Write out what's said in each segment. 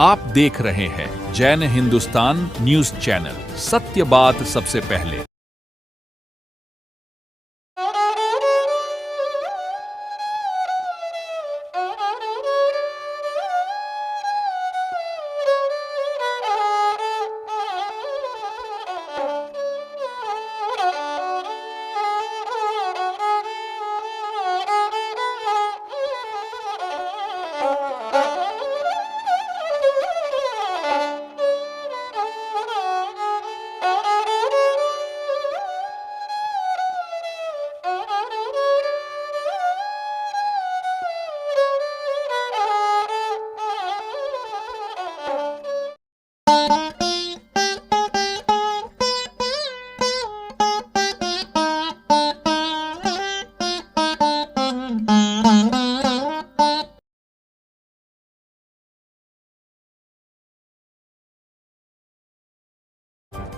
आप देख रहे हैं जैन हिंदुस्तान न्यूज चैनल, सत्य बात सबसे पहले।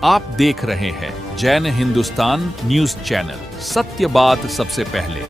आप देख रहे हैं जैन हिंदुस्तान न्यूज चैनल, सत्य बात सबसे पहले।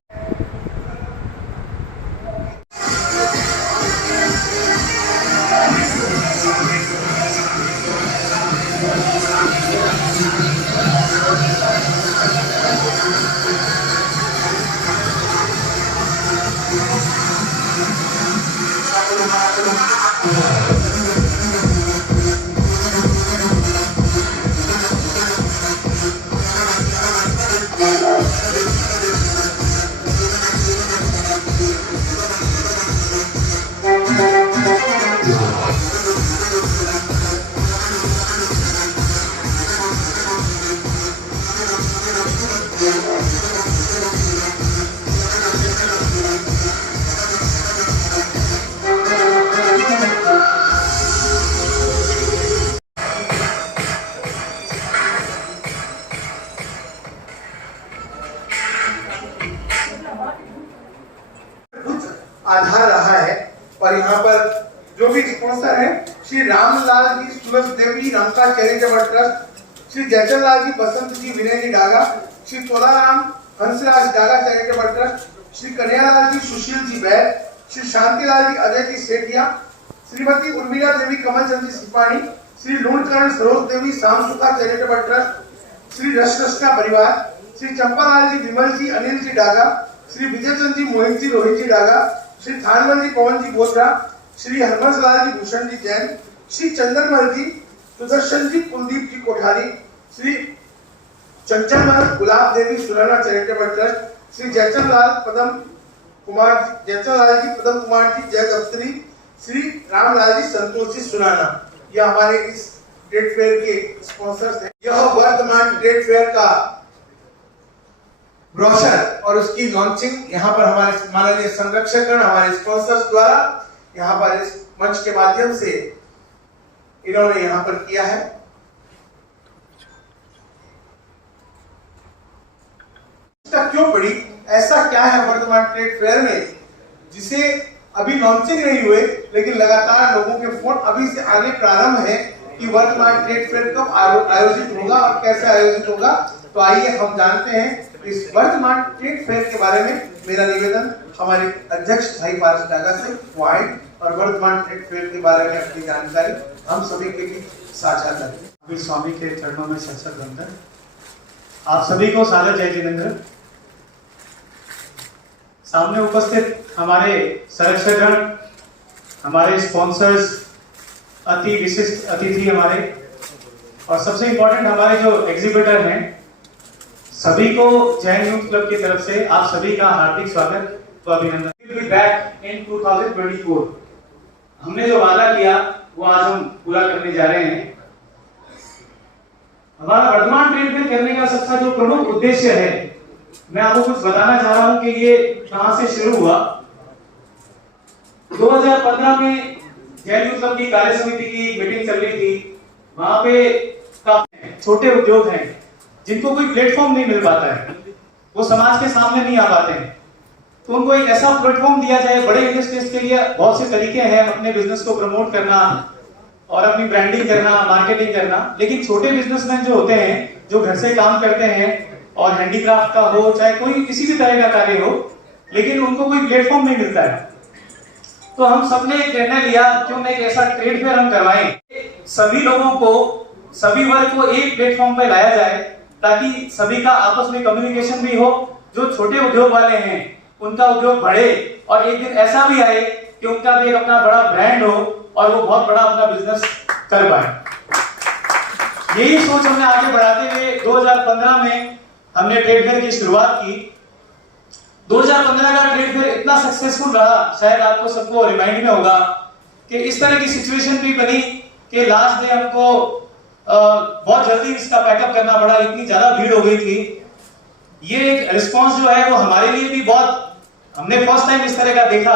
आधार रहा है और यहाँ पर जो भी स्पॉन्सर है श्री रामलाल जी सुलभ देवी रंका चैरिटेबल ट्रस्ट, श्री जयचंद लाल जी बसंत जी विनय जी डागा, श्री तोलाराम हंसराज डागा चैरिटेबल ट्रस्ट, श्री कन्हैयालाल जी सुशील जी बैर, श्री शांतिलाल जी अजय जी सेठिया, श्रीमती उर्मिला देवी कमलचंद जी सिपाही, श्री लूणकरण सरोज देवी सामसुखा चैरिटेबल ट्रस्ट, श्री रसरसका परिवार, श्री चंपालाल जी विमल जी अनिल जी डागा, श्री विजयचंद जी मोहित जी रोहित जी डागा, श्री थानवर जी पवन जी बोसरा, श्री हरमस लाल जी भूषण जी जैन, श्री चंदनमल जी, सुदर्शन जी कुलदीप जी कोठारी, श्री चंचलमल गुलाब देवी सुराना चैरिटेबल ट्रस्ट, श्री जयचंद लाल पदम कुमार जी जय दफ्तरी, श्री रामलाल जी संतोष जी सुराना। यह हमारे इस ट्रेड फेयर के स्पॉन्सर्स हैं। यह वर्तमान ट्रेड फेयर का ब्रोशर और उसकी लॉन्चिंग यहाँ पर हमारे माननीय संरक्षकगण, हमारे स्पॉन्सर्स द्वारा यहाँ पर इस मंच के माध्यम से इन्होंने यहाँ पर किया है। क्यों पड़ी, ऐसा क्या है वर्तमान ट्रेड फेयर में जिसे अभी लॉन्चिंग नहीं हुए लेकिन लगातार लोगों के फोन अभी से आगे प्रारंभ है कि वर्तमान ट्रेड फेयर कब आयोजित होगा और कैसे आयोजित होगा। तो आइए हम जानते हैं इस वर्तमान ट्रेड फेयर के बारे में। मेरा निवेदन हमारे अध्यक्ष भाई पारस डागा से वाइड और वर्तमान ट्रेड फेयर के बारे में अपनी जानकारी हम सभी के बीच साझा करें। अभी स्वामी के चरणों में शतशत वंदन। आप सभी को सादर जय जिनेंद्र। सामने उपस्थित हमारे संरक्षकगण, हमारे स्पॉन्सर्स, अति विशिष्ट अतिथि हमारे, और सबसे इंपॉर्टेंट हमारे जो एग्जीबिटर हैं, सभी को जैन यूथ क्लब की तरफ से आप सभी का हार्दिक स्वागत व अभिनंदन। बैक इन 2024 हमने जो वादा किया वो आज हम पूरा करने जा रहे हैं। हमारा वर्तमान ट्रेड फेयर करने का सबसे जो प्रमुख उद्देश्य है, मैं आपको कुछ बताना चाह रहा हूं कि ये कहां से शुरू हुआ। 2015 में जैन यूथ क्लब की कार्य समिति की मीटिंग चल रही थी। वहां पे काफी छोटे उद्योग हैं जिनको कोई प्लेटफॉर्म नहीं मिल पाता है, वो समाज के सामने नहीं आ पाते हैं, तो उनको एक ऐसा प्लेटफॉर्म दिया जाए। बड़े इंडस्ट्रीज के लिए बहुत से तरीके हैं अपने बिजनेस को प्रमोट करना और अपनी ब्रांडिंग करना, मार्केटिंग करना, लेकिन छोटे बिजनेसमैन जो होते हैं, जो घर से काम करते हैं और हैंडीक्राफ्ट का हो चाहे कोई किसी भी तरह का कार्य हो, लेकिन उनको कोई प्लेटफॉर्म नहीं मिलता है। तो हम सबने एक निर्णय लिया क्यों नहीं एक ऐसा ट्रेड फेयर हम करवाएं, सभी लोगों को, सभी वर्ग को एक प्लेटफॉर्म पे लाया जाए ताकि सभी का आपस में कम्युनिकेशन भी हो। जो छोटे उद्योग वाले हैं उनका उद्योग बढ़े और एक दिन ऐसा भी आए कि उनका भी एक अपना बड़ा ब्रांड हो और वो बहुत बड़ा अपना बिजनेस कर पाए। यही सोच हमने आगे बढ़ाते हुए 2015 में हमने ट्रेड फेयर की शुरुआत की। 2015 का ट्रेड फेयर इतना सक्सेसफुल रहा, शायद आपको सबको रिमाइंड में होगा कि इस तरह की सिचुएशन भी बनी कि लास्ट डे हमको बहुत जल्दी इसका पैकअप करना पड़ा, इतनी ज्यादा भीड़ हो गई थी। ये एक रिस्पांस जो है वो हमारे लिए भी बहुत, हमने फर्स्ट टाइम इस तरह का देखा,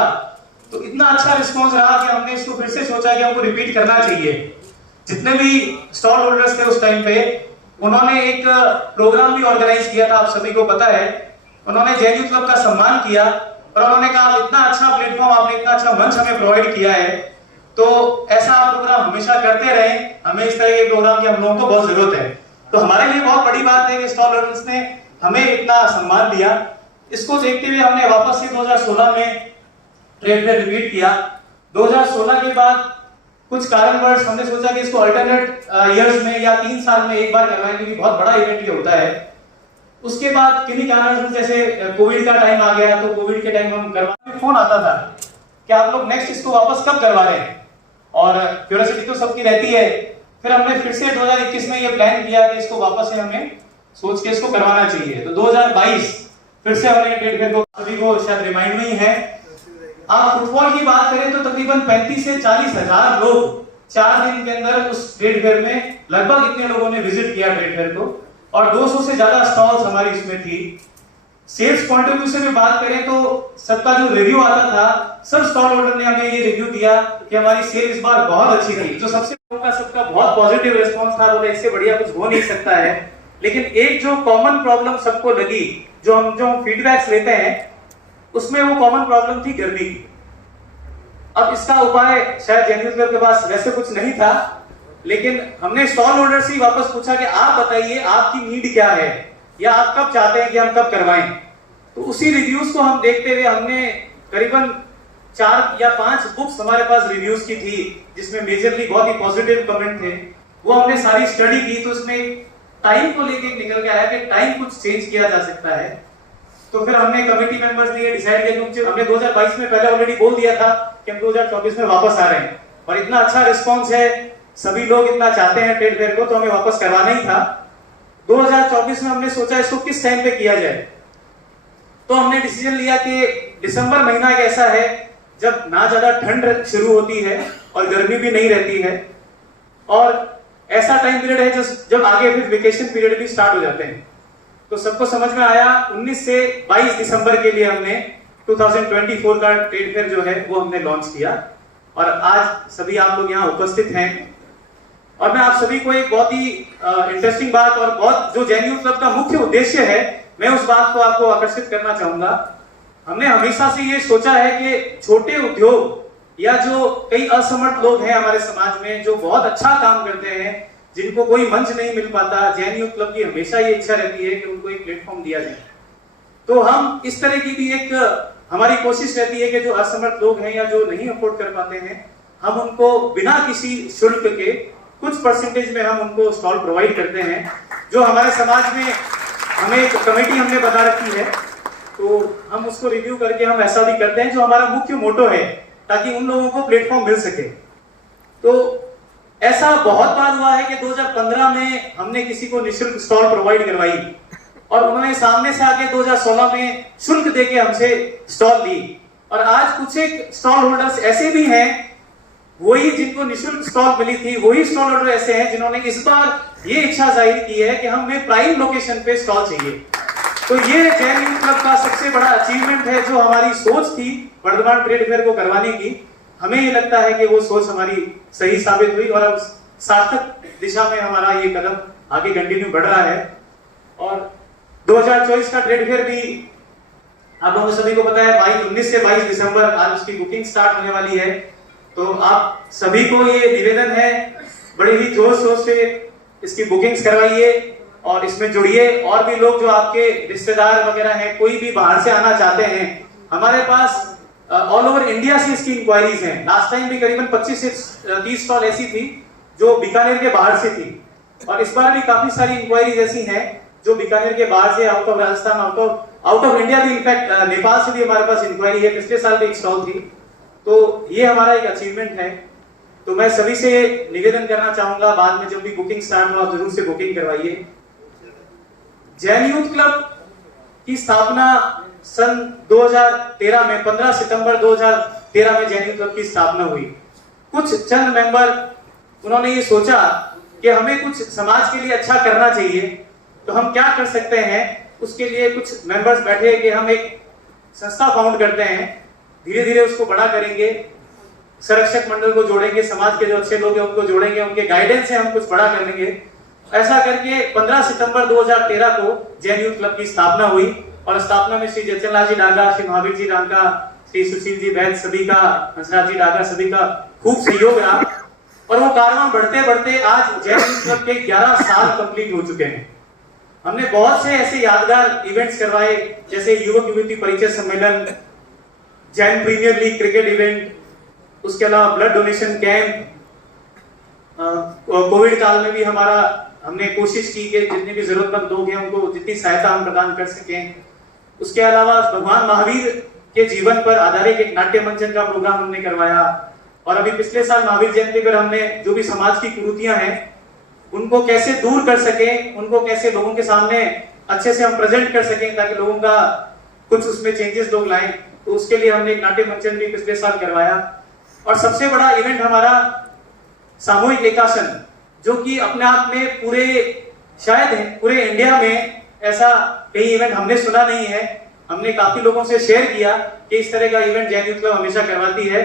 तो इतना अच्छा रिस्पांस रहा कि हमने इसको फिर से सोचा कि हमको रिपीट करना चाहिए। जितने भी स्टॉल होल्डर्स थे उस टाइम पे, उन्होंने एक प्रोग्राम भी ऑर्गेनाइज किया था, आप सभी को पता है। उन्होंने जेएनयू क्लब का सम्मान किया और उन्होंने कहा इतना अच्छा प्लेटफॉर्म आपने, इतना अच्छा मंच हमें प्रोवाइड किया है, तो ऐसा प्रोग्राम हमेशा करते रहें, हमें इस तरह के प्रोग्राम की हम लोगों को बहुत जरूरत है। तो हमारे लिए बहुत बड़ी बात है कि स्टॉल होल्डर्स ने हमें इतना सम्मान दिया। इसको देखते हुए हमने वापस से 2016 में ट्रेड फेयर रिपीट किया। 2016 के बाद कुछ कारणवश हमने सोचा कि इसको अल्टरनेट ईयर्स में या 3 साल में एक बार करवाएं, क्योंकि बहुत बड़ा इवेंट ये होता है। उसके बाद किन्हीं कारणों से जैसे कोविड का टाइम आ गया, तो कोविड के टाइम हम करवाने, फोन आता था कि आप लोग नेक्स्ट इसको वापस कब करवा रहे हैं, और क्यूरियोसिटी तो सबकी रहती है। फिर हमने फिर से 2021 में ये प्लान किया कि इसको वापस से हमें सोच के इसको करवाना चाहिए। तो 2022 फिर से हमने ट्रेड फेयर को, सभी को शायद रिमाइंड में ही है। आप फुटबॉल की बात करें तो तकरीबन 35 से 40 हजार लोग 4 दिन के अंदर उस ट्रेड फेयर में, लगभग इतने लोगों ने विजिट किया ट्रेड फेयर को, और 200 से ज्यादा स्टॉल्स हमारी इसमें थी। सेल्स पॉइंट ऑफ व्यू से भी बात करें तो सबका जो रिव्यू आता था, सब स्टॉल होल्डर ने हमें ये रिव्यू दिया कि हमारी सेल इस बार बहुत अच्छी थी। जो सबसे सबका बहुत पॉजिटिव रिस्पांस था, बोले इससे बढ़िया कुछ हो नहीं सकता है। लेकिन एक जो कॉमन प्रॉब्लम सबको लगी, जो हम फीडबैक्स लेते हैं, उसमें वो कॉमन प्रॉब्लम थी गर्मी की। अब इसका उपाय शायद जेएनयू क्लब के पास वैसे कुछ नहीं था, लेकिन हमने स्टॉल होल्डर से वापस पूछा कि आप बताइए आपकी नीड क्या है, या आप कब चाहते हैं कि हम कब करवाएं। तो उसी रिव्यूज को हम देखते हुए हमने करीबन 4 या 5 बुक्स हमारे पास रिव्यूज की थी, जिसमें मेजरली बहुत ही पॉजिटिव कमेंट थे। वो हमने सारी स्टडी की, तो उसमें टाइम को लेके निकल के आया कि टाइम कुछ चेंज किया जा सकता है। तो फिर हमने कमेटी मेंबर्स ने ये डिसाइड किया, क्योंकि हमने 2022 में पहले ऑलरेडी बोल दिया था कि हम 2024 में वापस आ रहे हैं, और इतना अच्छा रिस्पॉन्स है, सभी लोग इतना चाहते हैं ट्रेड फेयर को, तो हमें वापस करवाना ही था। 2024 में हमने सोचा इसको किस टाइम पे किया जाए, तो हमने डिसीजन लिया कि दिसंबर महीना एक ऐसा है जब ना ज्यादा ठंड शुरू होती है और गर्मी भी नहीं रहती है, और ऐसा टाइम पीरियड है जब आगे फिर वेकेशन पीरियड भी स्टार्ट हो जाते हैं। तो सबको समझ में आया, 19 से 22 दिसंबर के लिए हमने 2024 का ट्रेड फेयर जो है वो हमने लॉन्च किया, और आज सभी आप लोग यहाँ उपस्थित हैं। और मैं आप सभी को एक बहुत ही इंटरेस्टिंग बात, और बहुत जो जेएनयू क्लब का मुख्य उद्देश्य है, मैं उस बात को आपको आकर्षित करना चाहूंगा। हमने हमेशा से ये सोचा है कि छोटे उद्योग या जो कई असमर्थ लोग हैं हमारे समाज में, जो बहुत अच्छा काम करते हैं, जिनको कोई मंच नहीं मिल पाता, जेएनयू क्लब की हमेशा ये इच्छा रहती है कि उनको एक प्लेटफॉर्म दिया जाए। तो हम इस तरह की भी एक हमारी कोशिश रहती है कि जो असमर्थ लोग हैं या जो नहीं अफोर्ड कर पाते हैं, हम उनको बिना किसी शुल्क के कुछ परसेंटेज में हम उनको स्टॉल प्रोवाइड करते हैं। जो हमारे समाज में हमें एक कमेटी हमने बता रखी है, तो हम उसको रिव्यू करके हम ऐसा भी करते हैं, जो हमारा मुख्य मोटो है, ताकि उन लोगों को प्लेटफॉर्म मिल सके। तो ऐसा बहुत बार हुआ है कि 2015 में हमने किसी को निःशुल्क स्टॉल प्रोवाइड करवाई, और उन्होंने सामने से आके 2016 में शुल्क देके हमसे स्टॉल ली। और आज कुछ एक स्टॉल होल्डर्स ऐसे भी हैं, वही जिनको निःशुल्क स्टॉल मिली थी, वही स्टॉल होल्डर ऐसे हैं जिन्होंने इस बार ये इच्छा जाहिर की है कि हमें प्राइम लोकेशन पे स्टॉल चाहिए। तो ये जेएनयू क्लब का सबसे बड़ा अचीवमेंट है, जो हमारी सोच थी वर्धमान ट्रेड फेयर को करवाने की। हमें ये लगता है कि वो सोच हमारी सही साबित हुई, और अब सार्थक दिशा में हमारा ये कदम आगे कंटिन्यू बढ़ रहा है। और 2024 का ट्रेड फेयर भी आप लोगों को सभी को पता है, 19 से 22 दिसंबर आज उसकी बुकिंग स्टार्ट होने वाली है। तो आप सभी को ये निवेदन है, बड़े ही जोर शोर से इसकी बुकिंग्स करवाइए और इसमें जुड़िए। और भी लोग जो आपके रिश्तेदार वगैरह हैं, कोई भी बाहर से आना चाहते हैं, हमारे पास ऑल ओवर इंडिया से इसकी इंक्वायरीज हैं। लास्ट टाइम भी करीबन 25 से 30 स्टॉल ऐसी थी जो बीकानेर के बाहर से थी, और इस बार भी काफी सारी इंक्वायरीज ऐसी हैं जो बीकानेर के बाहर से, out of Rajasthan, out of India भी, इनफैक्ट नेपाल से भी हमारे पास इंक्वायरी है। पिछले साल भी एक स्टॉल थी, तो ये हमारा एक अचीवमेंट है। तो मैं सभी से निवेदन करना चाहूंगा, बाद में जब भी बुकिंग स्टार्ट हो आप जरूर से बुकिंग करवाइए। जैन यूथ क्लब की स्थापना सन 2013 में, 15 सितंबर 2013 में जैन यूथ क्लब की स्थापना हुई। कुछ चंद मेंबर, उन्होंने ये सोचा कि हमें कुछ समाज के लिए अच्छा करना चाहिए, तो हम क्या कर सकते हैं। उसके लिए कुछ मेंबर्स बैठे कि हम एक संस्था फाउंड करते हैं, धीरे धीरे उसको बड़ा करेंगे, संरक्षक मंडल को जोड़ेंगे, समाज के जो अच्छे लोग हैं उनको जोड़ेंगे, उनके गाइडेंस से हम कुछ बड़ा कर लेंगे। ऐसा करके 15 सितंबर 2013 को जैन यूथ क्लब की स्थापना हुई, और स्थापना में श्री जयचंद जी डागा, श्री महावीर जी रांका, श्री सुशील जी वैद्य, सभी का, हंसराज जी डागा, सभी का खूब सहयोग रहा, और वो कारवां बढ़ते बढ़ते आज जैन यूथ क्लब के 11 साल कंप्लीट हो चुके हैं। हमने बहुत से ऐसे यादगार इवेंट्स करवाए, जैसे युवक युवती परिचय सम्मेलन, Jain premier league cricket event, उसके अलावा ब्लड डोनेशन कैंप। कोविड काल में भी हमने कोशिश की कि जितने भी जरूरतमंद लोग हैं उनको जितनी सहायता हम प्रदान कर सकें। उसके अलावा भगवान महावीर के जीवन पर आधारित एक नाट्य मंचन का प्रोग्राम हमने करवाया, और अभी पिछले साल महावीर जयंती पर हमने जो भी समाज की कुरीतियां हैं उनको कैसे दूर कर सकें, उनको कैसे लोगों के सामने अच्छे से हम प्रेजेंट कर सकें ताकि लोगों का कुछ उसमें चेंजेस लोग लाएं, तो उसके लिए हमने एक नाट्य मंचन भी पिछले साल करवाया। और सबसे बड़ा इवेंट हमारा सामूहिक एकासन, जो कि अपने आप में पूरे इंडिया में ऐसा कई इवेंट हमने सुना नहीं है। हमने काफी लोगों से शेयर किया कि इस तरह का इवेंट जैन यूथ क्लब हमेशा करवाती है।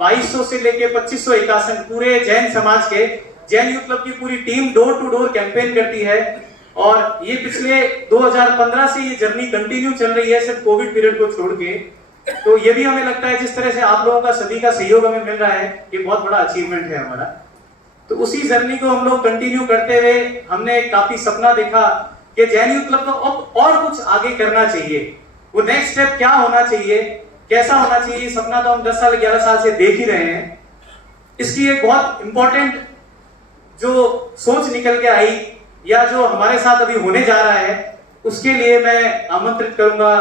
2200 से लेके 2500 एकासन पूरे जैन समाज के, जैन यूथ क्लब की पूरी team door to door campaign करती है, और ये पिछले 2015 से ये जर्नी कंटिन्यू चल रही है, सिर्फ कोविड पीरियड को छोड़ के। तो ये भी हमें लगता है जिस तरह से आप लोगों का सभी का सहयोग हमें मिल रहा है, ये बहुत बड़ा अचीवमेंट है हमारा। तो उसी जर्नी को हम लोग कंटिन्यू करते हुए हमने काफी सपना देखा कि जैन यूथ क्लब को अब और कुछ आगे करना चाहिए। वो नेक्स्ट स्टेप क्या होना चाहिए, कैसा होना चाहिए, सपना तो हम 10 साल 11 साल से देख ही रहे हैं। इसकी एक बहुत इंपॉर्टेंट जो सोच निकल के आई, या जो हमारे साथ अभी होने जा रहा है, उसके लिए मैं आमंत्रित करूंगा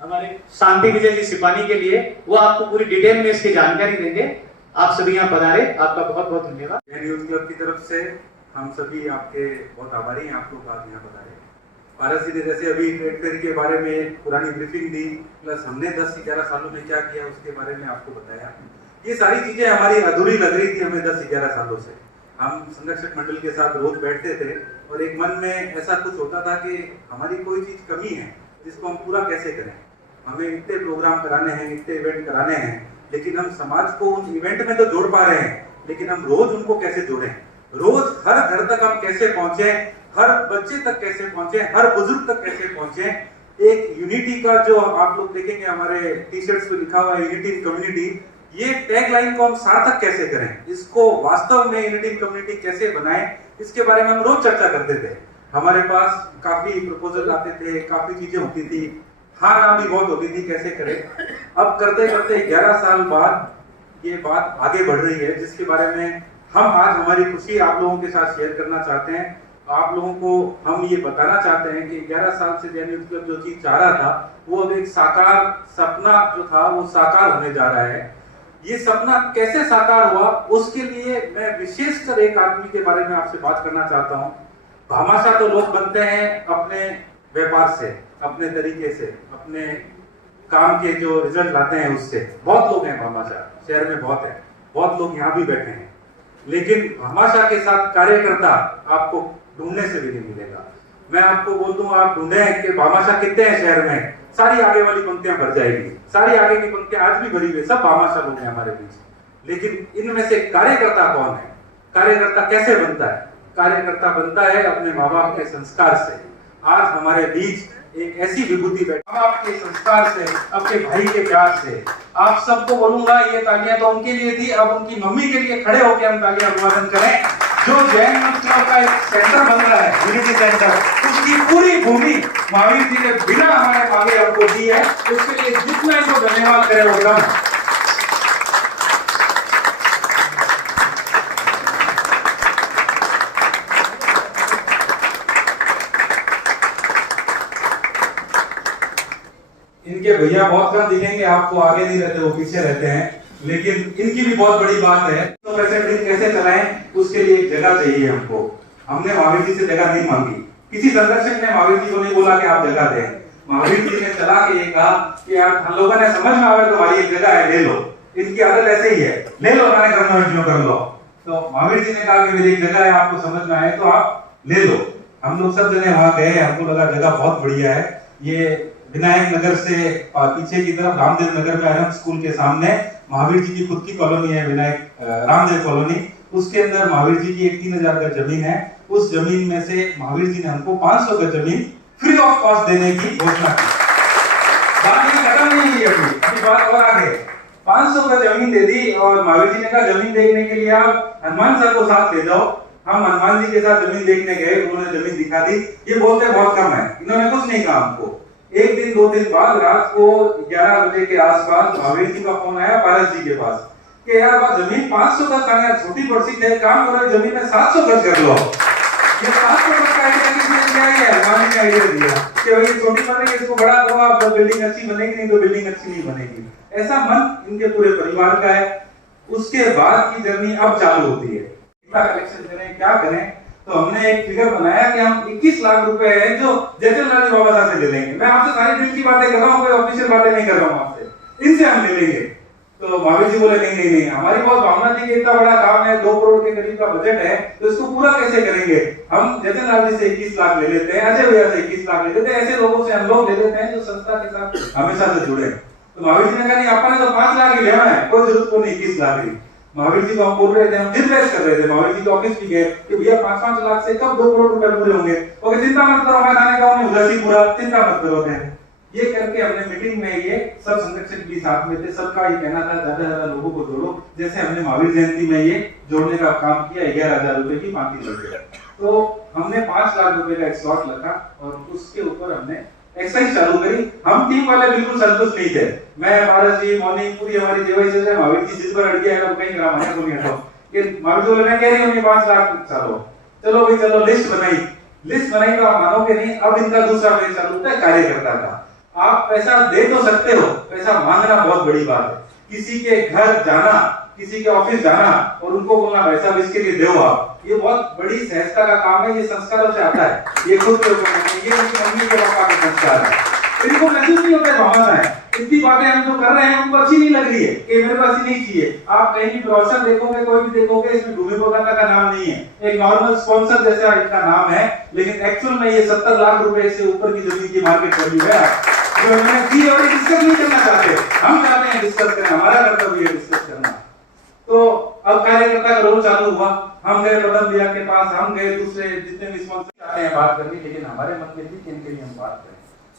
हमारे शांति विजय जी सिपानी के लिए। वो आपको पूरी डिटेल में इसकी जानकारी देंगे। आप सभी यहाँ पधारे, आपका बहुत बहुत धन्यवाद। जैन यूथ क्लब की तरफ से हम सभी आपके बहुत आभारी हैं, आप लोग आज यहाँ पधारे। पारस जी ने जैसे अभी ट्रेड फेयर के बारे में पुरानी ब्रीफिंग दी, प्लस हमने 10 से 11 सालों में क्या किया उसके बारे में आपको बताया। ये सारी चीजें हमारी अधूरी लग रही थी हमें 10 से 11 सालों से। हम संरक्षक मंडल के साथ रोज बैठते थे, और एक मन में ऐसा कुछ होता था कि हमारी कोई चीज कमी है जिसको हम पूरा कैसे करें। हमें इतने प्रोग्राम कराने हैं, इतने इवेंट कराने हैं, लेकिन हम समाज को उन इवेंट में तो जोड़ पा रहे हैं, लेकिन हम रोज उनको कैसे जोड़ें, रोज हर घर तक हम कैसे पहुंचे, हर बच्चे तक कैसे पहुंचे, हर बुजुर्ग तक कैसे पहुंचे। एक यूनिटी का जो आप लोग देखेंगे हमारे टी शर्ट्स पे लिखा हुआ है यूनिटी इन कम्युनिटी, ये टैग लाइन को हम सार्थक कैसे करें, इसको वास्तव में यूनिटी इन कम्युनिटी कैसे बनाएं, इसके बारे में हम रोज चर्चा करते थे। हमारे पास काफी प्रपोजल आते थे, काफी चीजें होती थी, हाँ ना भी बहुत होती थी कैसे करें। अब करते करते 11 साल बाद ये बात आगे बढ़ रही है, जिसके बारे में हम आज हमारी खुशी आप लोगों के साथ शेयर करना चाहते हैं। आप लोगों को हम ये बताना चाहते हैं कि 11 साल से जैन यूथ क्लब जो चीज चाह रहा था, वो अब एक साकार सपना जो था वो साकार होने जा रहा है। ये सपना कैसे साकार हुआ, उसके लिए मैं विशेषकर एक आदमी के बारे में आपसे बात करना चाहता हूँ। भामाशाह तो लोग बनते हैं अपने व्यापार से, अपने तरीके से, अपने काम के जो रिजल्ट लाते हैं उससे। बहुत लोग हैं भामाशाह, शहर में बहुत लोग यहाँ भी बैठे हैं, लेकिन भामाशाह के साथ कार्यकर्ता आपको ढूंढने से भी नहीं मिलेगा। मैं आपको बोल दूं, आप ढूंढें कि भामाशाह कितने हैं शहर में, सारी आगे वाली पंक्तियां भर जाएगी, सारी आगे की पंक्तियां आज भी भरी हुई, सब भामाशाह लोग हैं हमारे बीच। लेकिन इनमें से कार्यकर्ता कौन है, कार्यकर्ता कैसे बनता है? कार्यकर्ता बनता है अपने माँ बाप के संस्कार से। आज हमारे बीच एक ऐसी विभूति बैठी, माँ बाप के संस्कार से, अपने भाई के प्यार से। आप सबको बोलूंगा ये तालियां तो उनके लिए थी, अब उनकी मम्मी के लिए खड़े होकर हम तालियां अभिवादन करें। जो जैन यूथ क्लब का एक सेंटर बन रहा है, यूनिटी सेंटर, उसकी पूरी भूमि महावीर जी ने बिना हमारे मांगे हमको दी है। उसके लिए जितना इनको धन्यवाद करें वो कम है। इनके भैया बहुत कम दिखेंगे आपको, आगे नहीं रहते, वो पीछे रहते हैं, लेकिन इनकी भी बहुत बड़ी बात है। तो प्रेसिडेंट कैसे चलाएं, उसके लिए एक जगह चाहिए हमको। हमने महावीर जी से जगह नहीं मांगी, किसी संरक्षक ने महावीर जी को नहीं बोला कि आप जगह दें। महावीर जी ने चला के ये कहा कि यार हम लोगों ने समझ में आवे तुम्हारी एक जगह है, ले लो। इनकी आदत ऐसे ही है, ले लो मैंने करना कर लो। तो महावीर जी ने कहा कि मेरी एक जगह है, आपको समझ में आए तो आप ले लो। हम लोग सब जने वहां गए, हमको लगा जगह बहुत बढ़िया है। ये विनायक नगर से पीछे की तरफ रामदेव नगर में आरएम स्कूल के सामने महावीर जी की खुद की कॉलोनी है, विनायक रामदेव कॉलोनी। उसके अंदर महावीर जी की एक 3000 गज जमीन है। उस जमीन में से महावीर जी ने हमको 500 गज जमीन फ्री ऑफ कॉस्ट देने की घोषणा की। बात ये खत्म नहीं हुई, अभी बात और आगे। 500 गज जमीन दे दी और महावीर जी ने कहा जमीन देखने के लिए आप हनुमान सर को साथ ले जाओ। हम हनुमान जी के साथ जमीन देखने गए, उन्होंने जमीन दिखा दी। ये बोलते बहुत कम है, इन्होंने कुछ नहीं कहा हमको। एक दिन 2 दिन बाद रात को 11 बजे के आसपास महावीर जी का फोन आया पारस जी के पास कि यार बात जमीन 500 गज का है, छोटी पड़सी थे, काम करो जमीन में 700 गज कर लो। ये 700 गज का आइडिया किसने दिया है? हनुमान जी ने आइडिया दिया कि भाई ये छोटी बनेगी, इसको बड़ा करो आप, जब बिल्डिंग अच्छी बनेगी, नहीं तो बिल्डिंग अच्छी नहीं बनेगी। ऐसा मन इनके पूरे परिवार का है। उसके बाद की जर्नी अब चालू होती है, कितना कलेक्शन करें, क्या करें। तो हमने एक फिगर बनाया कि हम 21 लाख रुपए है जो जयचंद्र बाबा साहब से ले लेंगे। मैं आपसे सारी दिल की बातें कर रहा हूँ, कोई ऑफिशियल बातें नहीं कर रहा हूँ आपसे, इनसे हम ले लेंगे। तो महावीर जी बोले नहीं नहीं नहीं, हमारी बहुत भावना जी के इतना बड़ा काम है, 2 करोड़ के करीब का बजट है, तो इसको पूरा कैसे करेंगे। हम जयचंद्र जी से 21 लाख ले लेते हैं, अजय भैया से 21 लाख ले लेते हैं, ऐसे लोगों से हम लोग ले लेते हैं जो संस्था के साथ हमेशा से जुड़े। तो महावीर जी ने कहा नहीं, आपने तो 5 लाख ही लेना है, कोई जरूरत को नहीं 21 लाख की। महावीर जी को हम बोल रहे थे, हम जिद कर रहे थे, महावीर जी के ऑफिस भी गए कि भैया 5-5 लाख से कब 2 करोड़ रुपए पूरे होंगे। ओके चिंता मत करो, मैं थाने का हूं, उधर ही पूरा, चिंता मत करो। ये करके हमने मीटिंग में ये सब संरक्षक भी साथ में थे, सबका ये कहना था ज्यादा लोगों को जोड़ो। जैसे हमने महावीर जयंती में ये जोड़ने का काम किया, 11,000 रुपए की पांति लगी। तो हमने 5 लाख रुपए का एक स्लॉट रखा और उसके ऊपर हमने एक्सरसाइज चालू करी। हम टीम वाले बिल्कुल संतुष्ट नहीं थे, मैं पारस जी, मोनी, पूरी हमारी जेवाई से महावीर जी जिस पर अड़ गया है कहीं ग्राम आया को नहीं हटाओ। ये महावीर जी बोले मैं कह रही हूं 5 लाख चालो, चलो भाई चलो। लिस्ट बनाई तो आप मानोगे नहीं, अब इनका दूसरा फेज चालू होता है कार्यकर्ता का। आप पैसा दे तो सकते हो, पैसा मांगना बहुत बड़ी बात है। किसी के घर जाना, किसी के ऑफिस जाना और उनको बोलना भाई साहब इसके लिए दो आप, ये बहुत बड़ी सहजता का काम है। ये संस्कारों से आता है, ये खुद के ऊपर नहीं, ये उनकी मम्मी के पापा के संस्कार है। इनको महसूस नहीं होता भावना है। इतनी बातें हम जो कर रहे हैं उनको अच्छी नहीं लग रही है कि मेरे पास नहीं चाहिए। आप कहीं भी ब्रोशर देखोगे, कोई भी देखोगे, इसमें भूमि पोदाना का नाम नहीं है, एक नॉर्मल स्पॉन्सर जैसा इनका नाम है, लेकिन एक्चुअल में ये 70 लाख रुपए से ऊपर की जमीन की मार्केट वैल्यू है जो हमने दी। और डिस्कस नहीं करना चाहते, हम चाहते हैं डिस्कस करना, हमारा कर्तव्य है डिस्कस करना। तो अब कार्यकर्ता का रोल चालू हुआ। हम गए पदम भैया के पास, हम गए दूसरे जितने भी स्पॉन्सर चाहते हैं बात करनी, लेकिन हमारे मन में थी कि इनके लिए हम बात करें।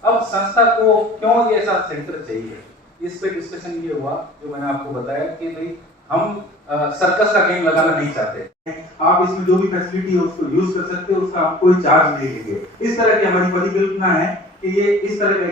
अब संस्था को क्यों ये ऐसा सेंटर चाहिए, इस पे डिस्कशन ये हुआ जो मैंने आपको बताया कि भाई हम सर्कस का गेम लगाना नहीं चाहते। आप इसमें जो भी फैसिलिटी है उसको यूज कर सकते हो, उसका हम कोई चार्ज नहीं लेंगे। इस तरह की हमारी परिकल्पना है कि ये इस तरह का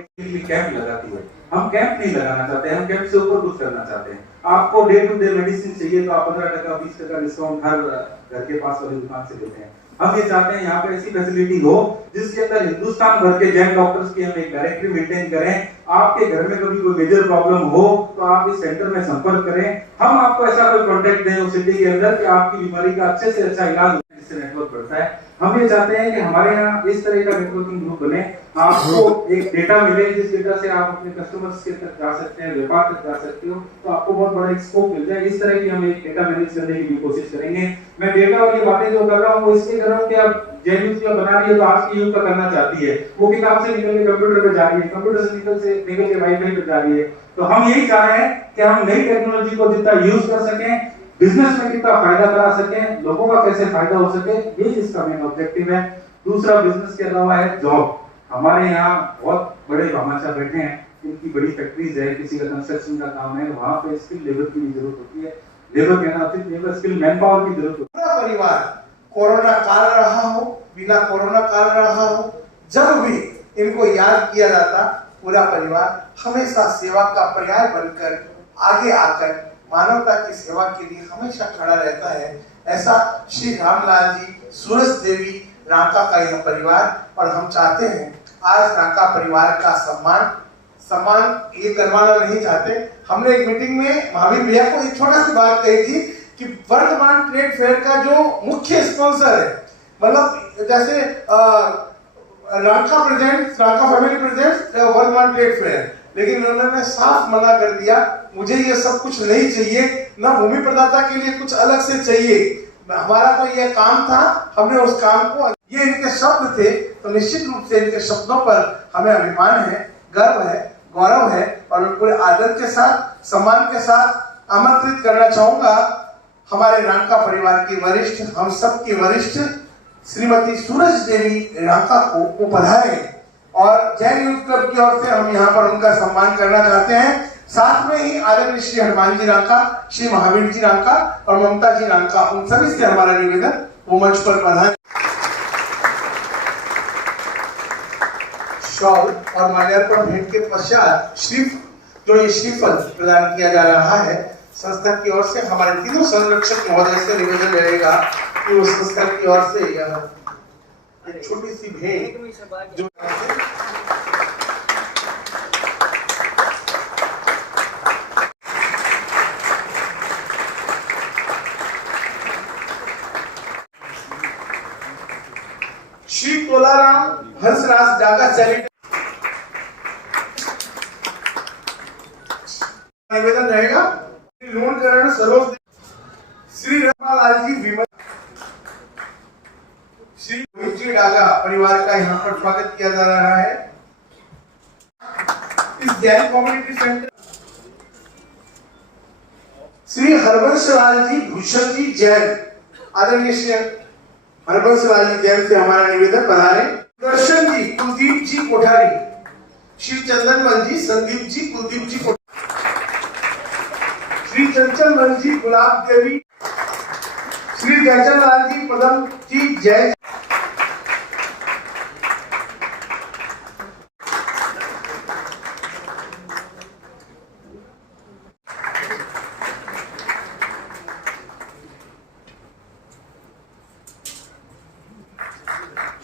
कैंप लगाती है। हम कैंप नहीं लगाना चाहते, हम कैंप से ऊपर कुछ करना चाहते हैं। आपको डे टू डे मेडिसिन चाहिए तो आप 15% 20% डिस्काउंट हर घर के पास वाली दुकान से देते हैं। हम ये चाहते हैं यहाँ पे ऐसी फैसिलिटी हो जिसके अंदर हिंदुस्तान भर के जैन डॉक्टर्स की हम एक डायरेक्टरी मेंटेन करें। आपके घर में कभी कोई मेजर प्रॉब्लम हो तो आप इस सेंटर में संपर्क करें, हम आपको ऐसा कोई कॉन्टेक्ट दें उस सिटी के अंदर कि आपकी बीमारी का अच्छे से अच्छा इलाज हो, जिससे नेटवर्क बढ़ता है। हम ये चाहते हैं कि हमारे यहाँ इस तरह का नेटवर्किंग ग्रुप बने, आपको एक डेटा मिले जिस डेटा से आप अपने कस्टमर्स के तक जा सकते हैं, व्यापार तक जा सकते हो, तो आपको बहुत बड़ा एक स्कोप मिल जाए। इस तरह की हम एक डेटा मैनेज करने की भी कोशिश करेंगे। मैं डेटा और ये बातें जो कर रहा हूँ वो इसलिए कर रहा हूँ कि अब जैन यूथ क्लब बना रही है तो आज की युग का करना चाहती है, वो किताब से निकल के कंप्यूटर पे जा रही है, कंप्यूटर से निकल के वाईफाई पे जा रही है। तो हम यही चाह रहे हैं कि हम नई टेक्नोलॉजी को जितना यूज कर सकें, बिजनेस में कितना फायदा करा सकें, लोगों का कैसे फायदा हो सके, यही इसका मेन ऑब्जेक्टिव है। दूसरा बिजनेस के अलावा है जॉब। हमारे यहाँ बहुत बड़े भामाशाह बैठे हैं, इनकी बड़ी फैक्ट्रीज है, किसी का कंस्ट्रक्शन का काम है, वहाँ पे स्किल लेबर की भी जरूरत होती है। लेबर कहना उचित नहीं, स्किल मैन पावर की जरूरत होती है। पूरा परिवार कोरोना काल रहा हो, बिना कोरोना काल रहा हो, जब भी इनको याद किया जाता, पूरा परिवार हमेशा सेवा का पर्याय बनकर आगे आकर मानवता की सेवा के लिए हमेशा खड़ा रहता है। ऐसा श्री रामलाल जी, सूरज देवी रांका का यह परिवार, और हम चाहते हैं आज रांका परिवार का सम्मान ये करवाना नहीं चाहते। हमने एक मीटिंग में महावीर भैया को एक छोटा सी बात कही थी कि वर्तमान ट्रेड फेयर का जो मुख्य स्पॉन्सर है, मतलब जैसे रांका फैमिली प्रेजेंट्स वर्तमान ट्रेड फेयर, लेकिन उन्होंने साफ मना कर दिया, मुझे ये सब कुछ नहीं चाहिए, ना भूमि प्रदाता के लिए कुछ अलग से चाहिए, हमारा तो ये काम था, हमने उस काम को, ये इनके शब्द थे। तो निश्चित रूप से इनके शब्दों पर हमें अभिमान है, गर्व है, गौरव है, और मैं पूरे आदर के साथ, सम्मान के साथ आमंत्रित करना चाहूंगा हमारे रांका परिवार की वरिष्ठ, हम सब की वरिष्ठ श्रीमती सूरज देवी रांका को पधारे, और जैन यूथ क्लब की ओर से हम यहाँ पर उनका सम्मान करना चाहते हैं। साथ में ही आदरणीय श्री हनुमान जी रांका, श्री महावीर जी रांका और ममता जी रांका, उन सभी से हमारा निवेदन वो मंच पर पधारें। शॉल और माल्यार्पण भेंट के पश्चात जो ये श्रीफल प्रदान किया जा रहा है, संस्था की ओर से हमारे तीनों संरक्षक महोदय से निवेदन रहेगा कि उस संस्था की ओर से यह एक छोटी सी भेंट जो श्री तोलाराम हंसराज डागा चैरिटी निवेदन रहेगा। लोणकरण सरोज, श्री रामलाल जी विमल, श्री रोहित जी डागा परिवार का यहाँ पर स्वागत किया जा रहा है। इस जैन कम्युनिटी सेंटर श्री हरबंसलाल जी भूषण जी जैन, आदरणीय श्री हरबंसलाल जी जैन से हमारा निवेदन पधारे। दर्शन जी, कुलदीप जी कोठारी, श्री चंदनवन जी, संदीप जी, कुलदीप जी कोठारी, श्री चंचल जी, गुलाब देवी, श्री जयचंद लाल जी, पदम जी जय,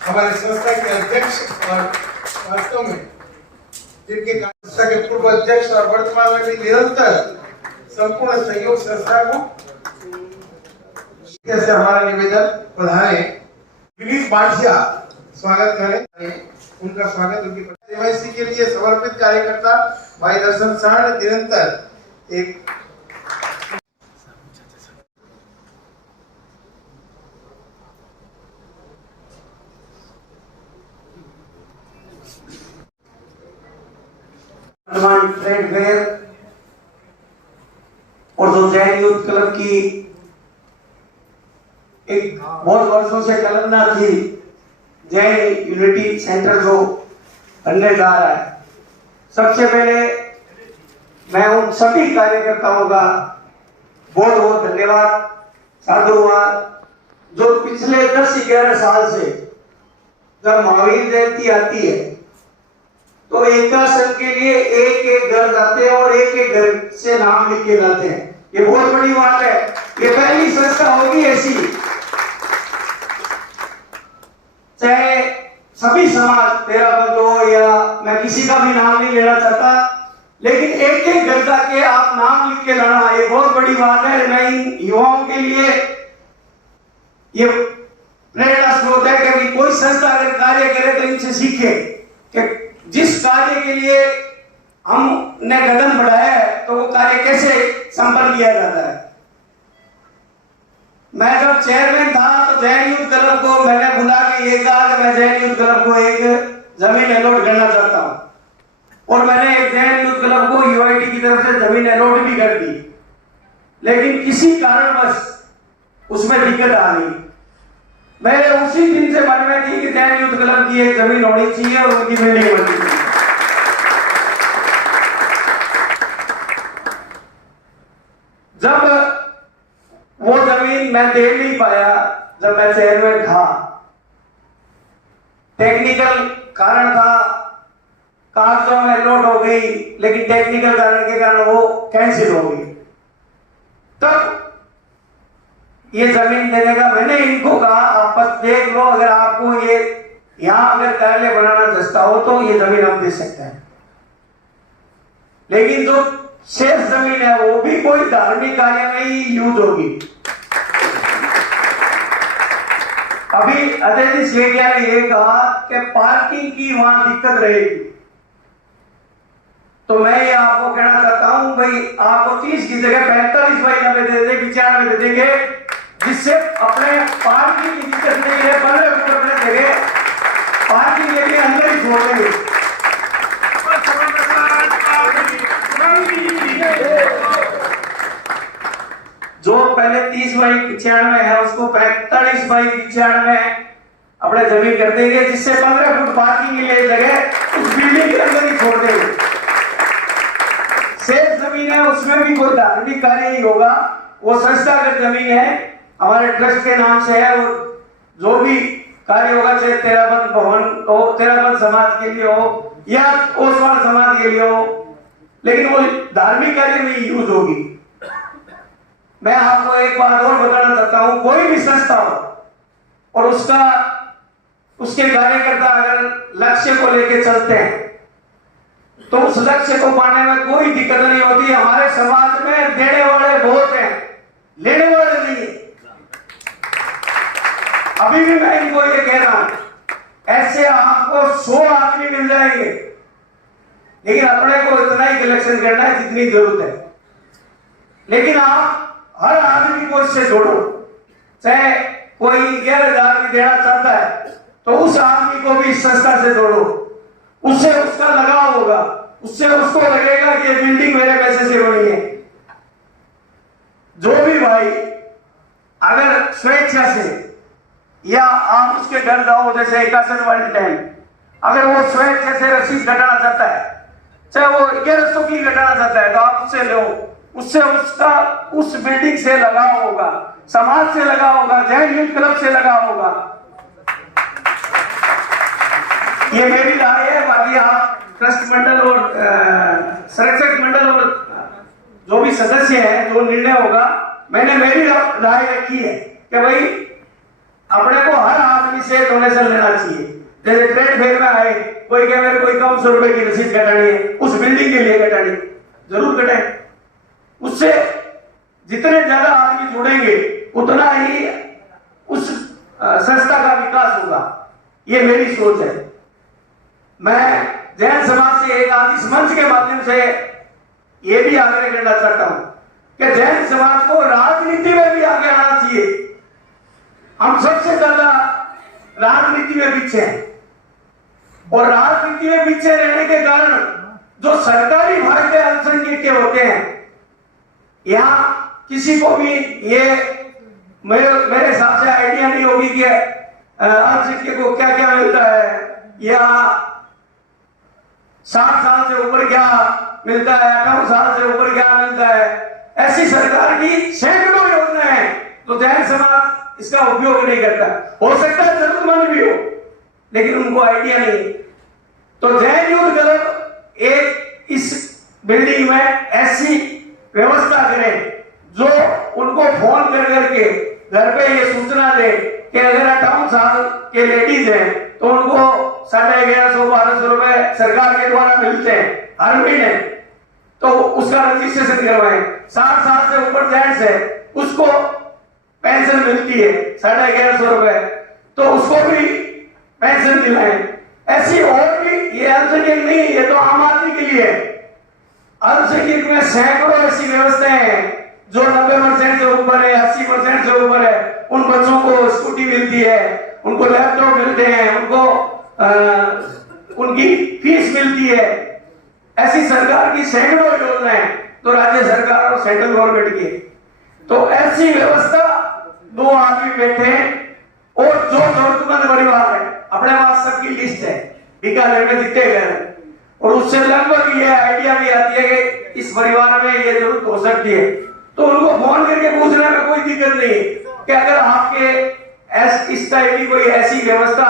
हमारे संस्था के अध्यक्ष और वास्तव में जिनके संस्था के पूर्व अध्यक्ष और वर्तमान में भी निरंतर संपूर्ण सहयोग संस्था को से हमारा निवेदन पधारे। विनीत बाठिया स्वागत करें, उनका स्वागत उनकी केवाईसी के लिए समर्पित कार्यकर्ता भाई दर्शन साण निरंतर एक ट्रेड फेयर और जो जैन यूथ क्लब की एक बहुत वर्षों से कल्पना थी, जैन यूनिटी सेंटर जो बनने जा रहा है, सबसे पहले मैं उन सभी कार्यकर्ताओं का बहुत बहुत धन्यवाद, साधुवाद, जो पिछले 10-11 साल से जब महावीर जयंती आती है तो एकासन के लिए एक एक घर जाते हैं और एक एक घर से नाम लिख के जाते हैं। ये बहुत बड़ी बात है, ये पहली संस्था होगी ऐसी, चाहे सभी समाज, मेरा बंद हो या मैं किसी का भी नाम नहीं लेना चाहता, लेकिन एक एक घर जाके आप नाम लिख के लाना, ये बहुत बड़ी बात है। मैं इन युवाओं के लिए ये प्रेरणा स्रोत है कि कोई संस्था अगर कार्य करे तो इनसे सीखे कि जिस कार्य के लिए हमने कदम बढ़ाया है तो वो कार्य कैसे संपन्न किया जाता है। मैं जब चेयरमैन था तो जैन यूथ क्लब को मैंने बुला के ये कहा कि मैं जैन यूथ क्लब को एक जमीन अलॉट करना चाहता हूं, और मैंने एक जैन यूथ क्लब को यूआईटी की तरफ से जमीन अलॉट भी कर दी, लेकिन किसी कारणवश उसमें दिक्कत आ गई। मेरे उसी दिन से मन में थी कि जैन यूथ क्लब की एक जमीन होनी चाहिए और उनकी बिल्डिंग बननी चाहिए। जब वो जमीन मैं दे नहीं पाया जब मैं चेयरमैन था, टेक्निकल कारण था, कागजों में लोड हो गई, लेकिन टेक्निकल कारण के कारण वो कैंसिल हो गई। तब ये जमीन देने का मैंने इनको कहा, आप बस देख लो, अगर आपको ये यहाँ अगर कार्यालय बनाना जस्ता हो तो ये जमीन हम दे सकते हैं, लेकिन जो शेष जमीन है वो भी कोई धार्मिक कार्य में ही यूज होगी। अभी अजय जी सेठिया ने ये कहा कि पार्किंग की वहां दिक्कत रहेगी, तो मैं ये आपको कहना चाहता हूं भाई, आपको 30 की जगह 45 बाई 90 दे देंगे, 95 दे देंगे, जिससे अपने पार्किंग की दिक्कत नहीं है। 15 फुट अपने जगह पार्किंग के लिए अंदर ही छोड़ देंगे। जो पहले 30 बाई 95 है उसको 45 बाई 95 अपने जमीन कर देंगे, जिससे 15 फुट पार्किंग के लिए जगह उस बिल्डिंग के अंदर ही छोड़ देंगे। शेष जमीन है उसमें भी कोई धार्मिक कार्य नहीं होगा, वो संस्थागत जमीन है, हमारे ट्रस्ट के नाम से है, और जो भी कार्य होगा, चाहे तेरापंथ भवन हो, तेरापंथ समाज के लिए हो या ओसवाल समाज के लिए हो, लेकिन वो धार्मिक कार्य में यूज होगी। मैं आपको एक बात और बताना चाहता हूं, कोई भी संस्था हो और उसके कार्यकर्ता अगर लक्ष्य को लेकर चलते हैं तो उस लक्ष्य को पाने में कोई दिक्कत नहीं होती। हमारे समाज में देने वाले बहुत हैं, लेने वाले नहीं। अभी भी मैं इनको ये कह रहा हूं, ऐसे आपको 100 आदमी मिल जाएंगे, लेकिन अपने को इतना ही कलेक्शन करना है जितनी जरूरत है। लेकिन आप हर आदमी को इससे जोड़ो, चाहे कोई 11,000 भी देना चाहता है तो उस आदमी को भी इस संस्था से जोड़ो, उससे उसका लगाव होगा, उससे उसको लगेगा कि ये बिल्डिंग मेरे पैसे से बनी है। जो भी भाई अगर स्वेच्छा से या आप उसके घर जाओ, जैसे 61 वाली टाइम, अगर वो स्वेच्छा से रसीद घटाना चाहता है, चाहे वो 1100 की घटाना चाहता है, तो आप उससे लो, उससे उसका उस बिल्डिंग से लगाव होगा, समाज से लगाव होगा, जैन यूथ क्लब से लगाव होगा। ये मेरी राय है। बाकी आप ट्रस्ट मंडल और संरक्षक मंडल और जो भी सदस्य हैं, जो निर्णय होगा, मैंने मेरी राय रखी है कि भाई अपने को हर आदमी से डोनेशन लेना चाहिए। जैसे ट्रेड फेयर में आए, कोई कहे मेरे कोई कम 100 रुपए की रसीद घटानी है, उस बिल्डिंग के लिए घटानी, जरूर घटाए। उससे जितने ज्यादा आदमी जुड़ेंगे उतना ही उस संस्था का विकास होगा। ये मेरी सोच है। मैं जैन समाज से एक आज इस मंच के माध्यम से ये भी आग्रह करना चाहता हूं कि जैन समाज को राजनीति में भी आगे आना चाहिए। हम सबसे ज्यादा राजनीति में पीछे हैं, और राजनीति में पीछे रहने के कारण जो सरकारी भाग के अल्पसंख्यक के होते हैं, यहाँ किसी को भी ये मेरे हिसाब से आइडिया नहीं होगी कि अल्पसंख्यक को क्या क्या मिलता है, या 60 साल से ऊपर क्या मिलता है, 58 साल से ऊपर क्या मिलता है। ऐसी सरकार की सैकड़ों योजनाएं हैं, तो जैन समाज इसका उपयोग नहीं करता। हो सकता है जरूरतमंद भी हो, लेकिन उनको आइडिया नहीं। तो जैन यूथ क्लब एक इस बिल्डिंग में ऐसी व्यवस्था करें जो उनको फोन कर करके घर पे ये सूचना दे कि अगर 58 साल के लेडीज हैं तो उनको 1150-1200 रुपए सरकार के द्वारा मिलते हैं हर महीने, तो उसका रजिस्ट्रेशन करवाएं। 60 साल से ऊपर जेंट्स है, उसको पेंशन मिलती है 1150 रुपए, तो उसको भी पेंशन दिलाएं। ऐसी और भी, ये अल्पसंख्यक नहीं, ये तो आम आदमी के लिए है। अल्पसंख्यक में सैकड़ों ऐसी व्यवस्थाएं हैं जो 90% से ऊपर है, 80% से ऊपर है। उन बच्चों को स्कूटी मिलती है, उनको लैपटॉप मिलते हैं, उनको उनकी फीस मिलती है। ऐसी सरकार की सैकड़ों योजनाएं, तो राज्य सरकार और सेंट्रल गवर्नमेंट की। तो ऐसी व्यवस्था, 2 आदमी बैठे और जो जरूरतमंद परिवार है, अपने पास सबकी लिस्ट है, बीकानेर में जितने घर हैं, और उससे लगभग ये आइडिया भी आती है कि इस परिवार में ये जरूरत हो सकती है, तो उनको फोन करके पूछने में कोई दिक्कत नहीं है कि अगर आपके इस टाइप की कोई ऐसी व्यवस्था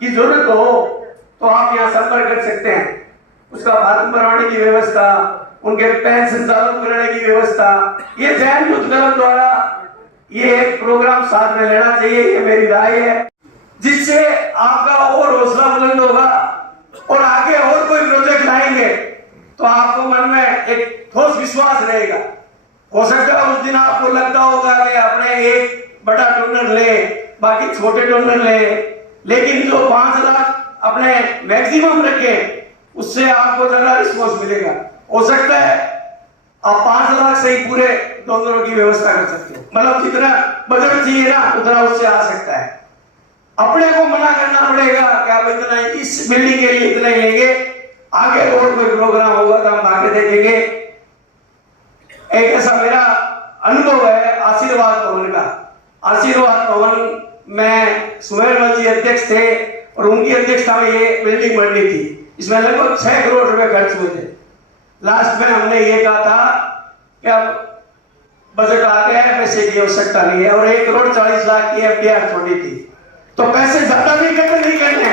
की जरूरत हो तो आप यहाँ संपर्क कर सकते हैं। उसका फार्म भरवाने की व्यवस्था, उनके पेंशन चालू करने की व्यवस्था, ये जैन यूथ क्लब द्वारा ये एक प्रोग्राम साथ में लेना चाहिए, ये मेरी राय है, जिससे आपका और हौसला बुलंद होगा और आगे और कोई प्रोजेक्ट लाएंगे तो आपको मन में एक ठोस विश्वास रहेगा। हो सकता है उस दिन आपको लगता होगा कि अपने एक बड़ा डोनर ले, बाकी छोटे डोनर ले, लेकिन जो 5 लाख अपने मैक्सिमम रखे उससे आपको ज्यादा रिस्पॉन्स मिलेगा। हो सकता है आप 5 लाख से ही पूरे डोनरों की व्यवस्था कर सकते हो, मतलब जितना बजट चाहिए ना उतना उससे आ सकता है। अपने को मना करना पड़ेगा कि आप इतना इस बिल्डिंग के लिए इतना ही लेंगे, आगे और कोई प्रोग्राम होगा तो हम आगे देखेंगे। एक ऐसा मेरा अनुभव है आशीर्वाद भवन का। आशीर्वाद भवन में सुमेर जी अध्यक्ष थे और उनकी अध्यक्षता में ये बिल्डिंग बननी थी। इसमें लगभग 6 करोड़ रुपए खर्च हुए थे। लास्ट में हमने ये कहा था कि अब बजट आ गया है, पैसे की आवश्यकता नहीं है, और 1 करोड़ 40 लाख की एफडीआर छोड़ी थी, तो पैसे ज्यादा नहीं करने।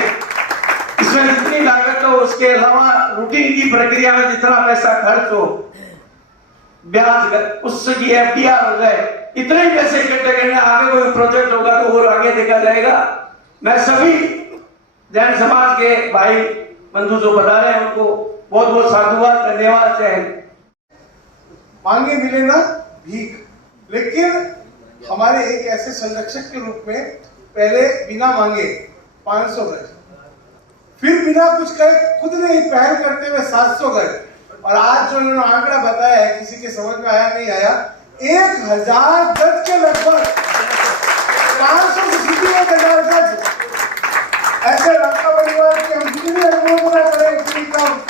इसमें जितनी लागत हो उसके अलावा रूटीन की प्रक्रिया में जितना पैसा खर्च हो, ब्याज उसकी एफडीआर हो जाए, इतने ही पैसे इकट्ठे करने। आगे कोई प्रोजेक्ट होगा तो और आगे देखा जाएगा। मैं सभी जैन समाज के भाई बंधु जो बता रहे हैं उनको बहुत बहुत साधुवाद, धन्यवाद। जय हिंद। मांगे मिले ना भीख, लेकिन हमारे एक ऐसे संरक्षक के रूप में पहले बिना मांगे 500 गज, फिर बिना कुछ कहे खुद ने ही पहल करते हुए 700 गज, और आज जो इन्होंने आंकड़ा बताया है किसी के समझ में आया नहीं आया, 1000 गज के लगभग 500 से सीधी 1000 गज। ऐसे लड़का परिवार के हम कितनी अनुमोदना करें, इतनी कम।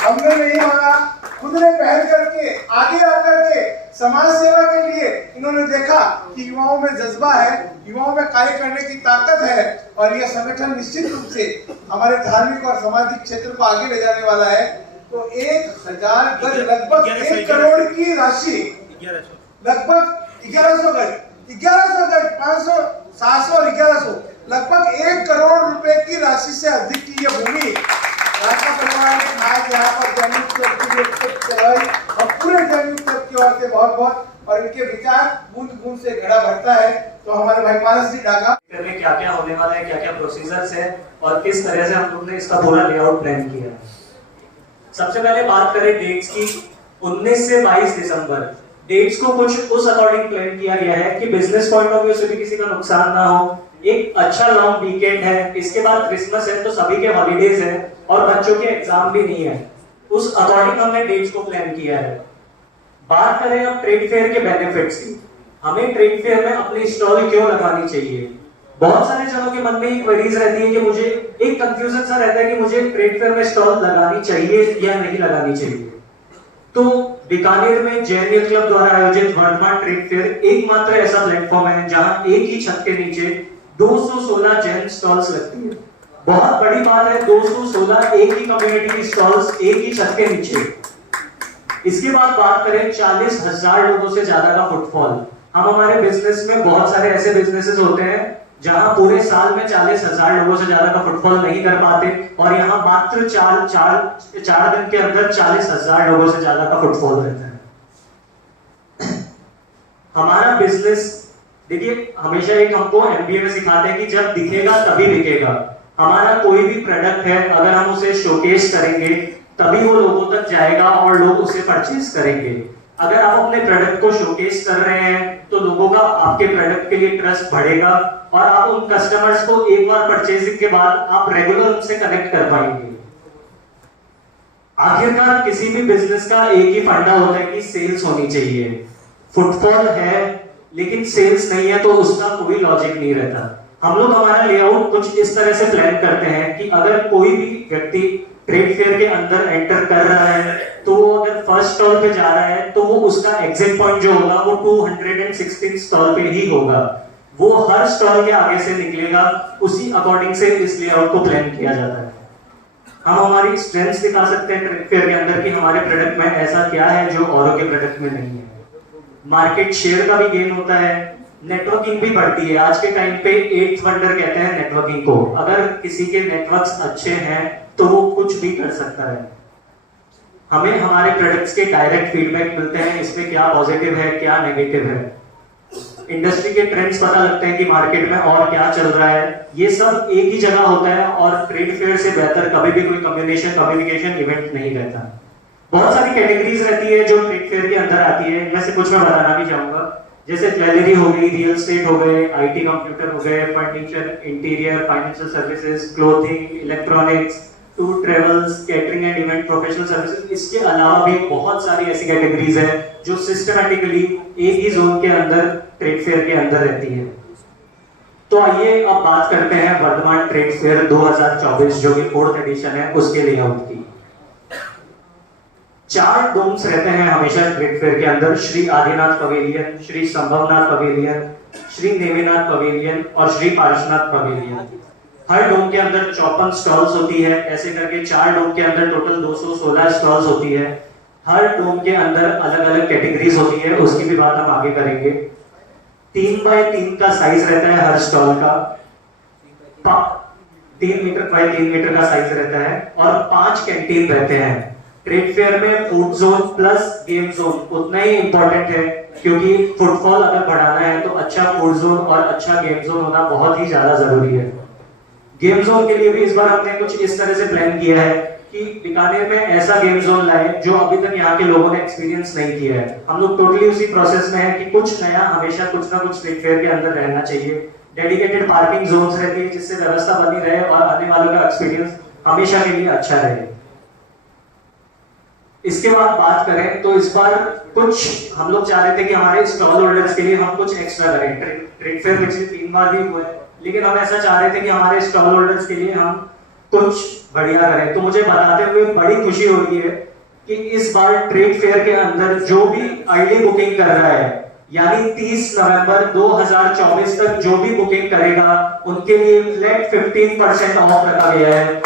हमने नहीं मांगा, खुद ने पहल करके आगे आकर के समाज सेवा के लिए इन्होंने देखा कि युवाओं में जज्बा है, युवाओं में कार्य करने की ताकत है, और यह संगठन निश्चित रूप से हमारे धार्मिक और सामाजिक क्षेत्र को आगे ले जाने वाला है। तो 1000 गज लगभग 1 करोड़ की राशि, लगभग 1100 गज, 500, 700 और 1100, लगभग 1 करोड़ रुपए की राशि से अधिक की यह भूमि राजा परिवार ने आज यहाँ पर जैनिक क्लब के लिए और पूरे जैनिक क्लब की ओर से बहुत बहुत, और इनके विचार बूंद बूंद से घड़ा भरता है। तो हमारे भाई पारस जी डागा में क्या क्या होने वाला है, क्या क्या प्रोसीजर्स है और किस तरह से हम लोग ने इसका पूरा लेआउट प्लान किया है। सबसे पहले बात करें डेट्स की, 19 से 22 दिसंबर डेट्स को कुछ उस अकॉर्डिंग प्लान किया गया है कि बिजनेस पॉइंट ऑफ व्यू से भी किसी का नुकसान ना हो। एक अच्छा लॉन्ग वीकेंड है, इसके बाद क्रिसमस है तो सभी के हॉलीडेज है और बच्चों के एग्जाम भी नहीं है, उस अकॉर्डिंग हमने डेट्स को प्लान किया है। बात करें अब ट्रेड फेयर के बेनिफिट्स की, हमें ट्रेड फेयर में अपनी स्टॉल क्यों लगानी चाहिए। बहुत सारे जनों के मन में एक क्वेरीज रहती है कि मुझे एक कंफ्यूजन सा रहता है कि मुझे ट्रेड फेयर में स्टॉल लगानी चाहिए या नहीं लगानी चाहिए। तो बीकानेर में जैन यूथ क्लब द्वारा आयोजित वर्धमान ट्रेड फेयर एकमात्र ऐसा प्लेटफॉर्म है जहां एक ही छत के नीचे 216 जैन स्टॉल्स लगती है। बहुत बड़ी बात है, 216 एक ही कम्युनिटी की स्टॉल्स एक ही छत के नीचे। इसके बाद बात करें 40,000 लोगों से ज्यादा का फुटफॉल। हम हमारे बिजनेस में बहुत सारे ऐसे बिजनेसेस होते हैं जहां पूरे साल में 40,000 लोगों से ज्यादा का फुटफॉल नहीं कर पाते, और यहाँ मात्र 4 दिन के अंदर 40,000 लोगों से ज्यादा का फुटफॉल रहता है। हमारा बिजनेस देखिए, हमेशा एक हमको एमबीए में सिखाते हैं कि जब दिखेगा तभी बिकेगा। हमारा कोई भी प्रोडक्ट है, अगर हम उसे शोकेस करेंगे तभी वो लोगों तक जाएगा और लोग उसे परचेज करेंगे। अगर आप अपने प्रोडक्ट को शोकेस कर रहे हैं तो लोगों का आपके प्रोडक्ट के लिए ट्रस्ट बढ़ेगा और आप उन कस्टमर्स को एक बार परचेजिंग के बाद आप रेगुलर उनसे कनेक्ट कर पाएंगे। आखिरकार किसी भी बिजनेस का एक ही फंडा होता है कि सेल्स होनी चाहिए। फुटफॉल है लेकिन सेल्स नहीं है तो उसका कोई लॉजिक नहीं रहता। हम लोग हमारा लेआउट कुछ इस तरह से प्लान करते हैं कि अगर कोई भी व्यक्ति ट्रेड फेयर के अंदर एंटर कर रहा है तो वो अगर फर्स्ट स्टॉल पे जा रहा है तो वो उसका एग्जिट पॉइंट जो होगा वो 216 स्टॉल पे ही होगा। वो हर स्टॉल के आगे से निकलेगा, उसी अकॉर्डिंग से इस लेआउट को प्लान किया जाता है। हम हमारी स्ट्रेंथ्स दिखा सकते हैं ट्रेड फेयर के अंदर कि हमारे प्रोडक्ट में ऐसा क्या है जो औरों के प्रोडक्ट में नहीं है। मार्केट शेयर का भी गेन होता है, नेटवर्किंग भी बढ़ती है। आज के टाइम पे 8th वंडर कहते हैं नेटवर्किंग को। अगर किसी के नेटवर्क्स अच्छे हैं तो वो कुछ भी कर सकता है। हमें हमारे प्रोडक्ट्स के डायरेक्ट फीडबैक मिलते हैं, इसमें क्या पॉजिटिव है क्या नेगेटिव है। इंडस्ट्री के ट्रेंड्स पता लगते हैं कि मार्केट में और क्या चल रहा है। ये सब एक ही जगह होता है और ट्रेड फेयर से बेहतर कभी भी कोई कम्युनिकेशन इवेंट नहीं रहता। बहुत सारी कैटेगरीज रहती है जो ट्रेड फेयर के अंदर आती है, इनमें से कुछ मैं बताना भी चाहूंगा। जैसे ज्वेलरी हो गई, रियल एस्टेट हो गए, आईटी कंप्यूटर हो गए, furniture, interior, financial services, clothing, electronics, tour travels, catering and event professional services. इसके अलावा भी बहुत सारी ऐसी कैटेगरीज है जो सिस्टमैटिकली एक ही जोन के अंदर ट्रेड फेयर के अंदर रहती है। तो आइए अब बात करते हैं वर्धमान ट्रेड फेयर 2024 जो कि 4th एडिशन है उसके लेआउट की। 4 डोम्स रहते हैं हमेशा ट्रेड फेयर के अंदर, Shri Adinath pavilion, Shri Sambhavnath pavilion, Shri Neminath pavilion और श्री पार्श्वनाथ पवेलियन। हर डोम के अंदर 54 स्टॉल्स होती है। ऐसे करके 4 डोम के अंदर टोटल 216 स्टॉल्स होती है। हर डोम के अंदर अलग अलग कैटेगरीज होती है, उसकी भी बात हम आगे करेंगे। 3x3 का साइज रहता है हर स्टॉल का, 3 मीटर बाय 3 मीटर का साइज रहता है और 5 कैंटीन रहते हैं। ट्रेड फेयर में food zone plus game zone उतना ही इंपॉर्टेंट है, क्योंकि फुटफॉल अगर बढ़ाना है तो अच्छा फूड जोन और अच्छा गेम जोन होना बहुत ही ज्यादा जरूरी है। गेम जोन के लिए भी इस बार हमने कुछ इस तरह से प्लान किया है कि बीकानेर में ऐसा गेम जोन लाए जो अभी तक यहाँ के लोगों ने एक्सपीरियंस नहीं किया है। हम लोग टोटली उसी प्रोसेस में है कि कुछ नया हमेशा कुछ ना कुछ ट्रेड फेयर के अंदर रहना चाहिए। डेडिकेटेड पार्किंग जोन्स रहती है जिससे व्यवस्था बनी रहे और आने वालों का एक्सपीरियंस हमेशा के लिए अच्छा रहे। इसके बाद बात करें तो इस बार कुछ हम लोग चाह रहे थे कि हमारे स्टॉल होल्डर्स के लिए हम कुछ एक्स्ट्रा करें। ट्रेड फेयर पिछले 3 बार भी हुए, लेकिन हम ऐसा चाह रहे थे कि हमारे स्टॉल होल्डर्स के लिए हम कुछ बढ़िया करें। तो मुझे बताते हुए बड़ी खुशी हो रही है कि इस बार ट्रेड फेयर के अंदर जो भी अर्ली बुकिंग कर रहा है, यानी 30 नवंबर 2024 तक जो भी बुकिंग करेगा उनके लिए फ्लैट 15% ऑफ रखा गया है।